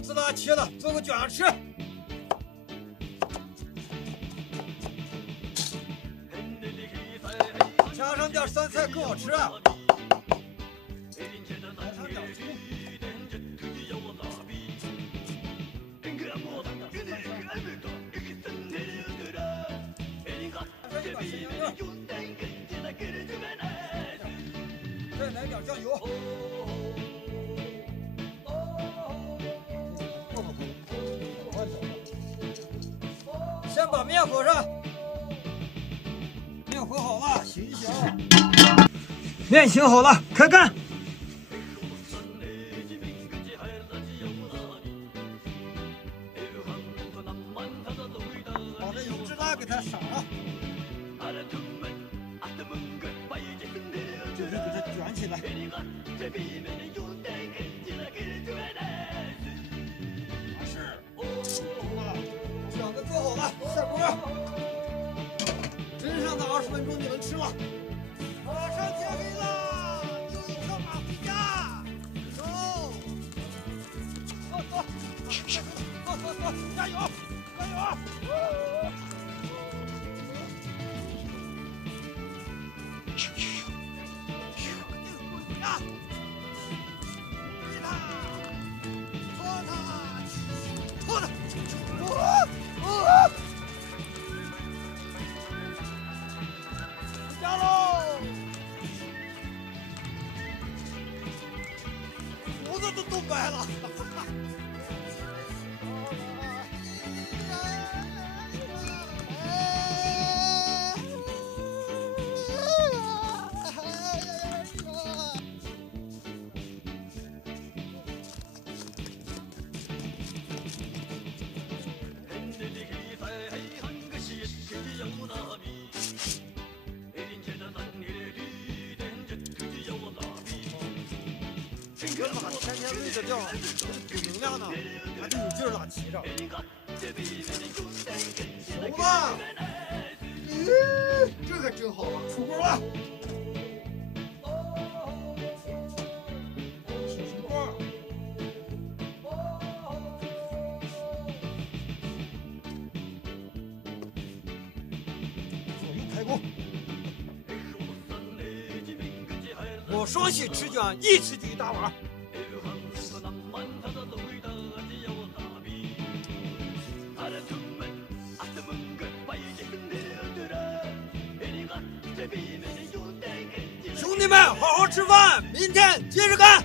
个自拉切了，做个卷着吃。加上点酸菜更好吃。来上点醋。再来点酱油。先把面和上。面和好了，醒一醒。面醒好了，开干。把这油脂辣给它撒了。这就给它卷起来。是。卷子做好了，下锅。真上的20分钟就能吃了。马上天黑了，又一条马回家。走，走，加油，加油！都白了。别他妈天天喂着钓，有能量呢，还得有劲儿了，骑着。熟了，这可真好啊！出锅了，起出锅。左右开弓。我双喜吃卷，一吃就一大碗。兄弟们，好好吃饭，明天接着干。